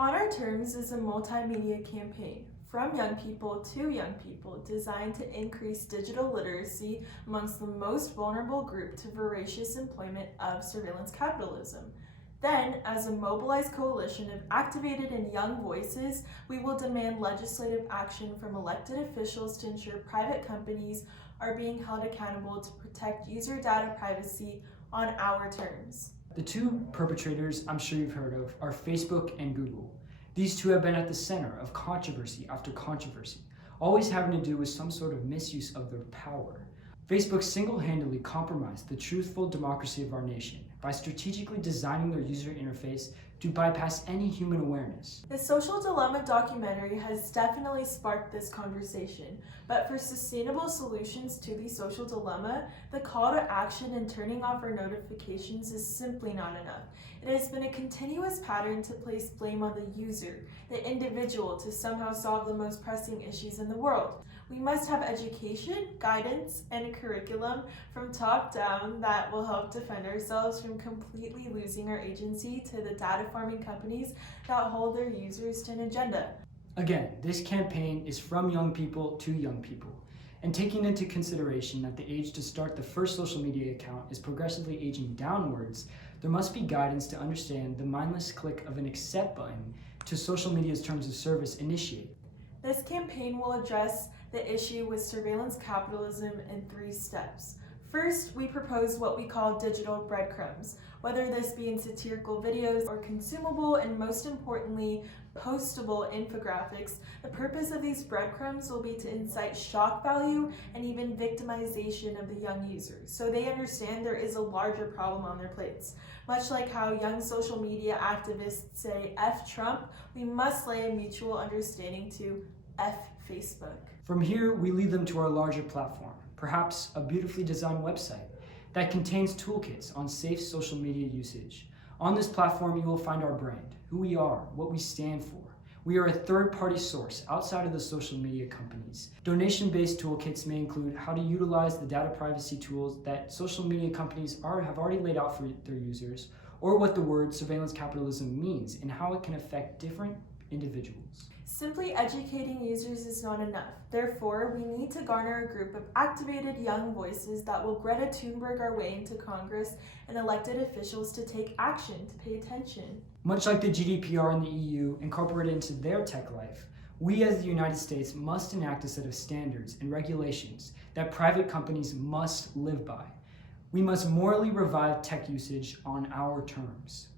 On Our Terms is a multimedia campaign from young people to young people designed to increase digital literacy amongst the most vulnerable group to voracious employment of surveillance capitalism. Then, as a mobilized coalition of activated and young voices, we will demand legislative action from elected officials to ensure private companies are being held accountable to protect user data privacy on our terms. The two perpetrators I'm sure you've heard of are Facebook and Google. These two have been at the center of controversy after controversy, always having to do with some sort of misuse of their power. Facebook single-handedly compromised the truthful democracy of our nation by strategically designing their user interface to bypass any human awareness. The Social Dilemma documentary has definitely sparked this conversation, but for sustainable solutions to the social dilemma, the call to action and turning off our notifications is simply not enough. It has been a continuous pattern to place blame on the user, the individual, to somehow solve the most pressing issues in the world. We must have education, guidance, and a curriculum from top down that will help defend ourselves from completely losing our agency to the data farming companies that hold their users to an agenda. Again, this campaign is from young people to young people. And taking into consideration that the age to start the first social media account is progressively aging downwards, there must be guidance to understand the mindless click of an accept button to social media's terms of service initiate. This campaign will address the issue with surveillance capitalism in 3 steps. First, we propose what we call digital breadcrumbs, whether this be in satirical videos or consumable and most importantly, postable infographics. The purpose of these breadcrumbs will be to incite shock value and even victimization of the young users, so they understand there is a larger problem on their plates. Much like how young social media activists say F Trump, we must lay a mutual understanding to F Facebook. From here, we lead them to our larger platform, perhaps a beautifully designed website that contains toolkits on safe social media usage. On this platform, you will find our brand, who we are, what we stand for. We are a third-party source outside of the social media companies. Donation-based toolkits may include how to utilize the data privacy tools that social media companies have already laid out for their users, or what the word surveillance capitalism means and how it can affect different individuals. Simply educating users is not enough. Therefore, we need to garner a group of activated young voices that will Greta Thunberg our way into Congress and elected officials to take action, to pay attention. Much like the GDPR in the EU incorporated into their tech life, we as the United States must enact a set of standards and regulations that private companies must live by. We must morally revive tech usage on our terms.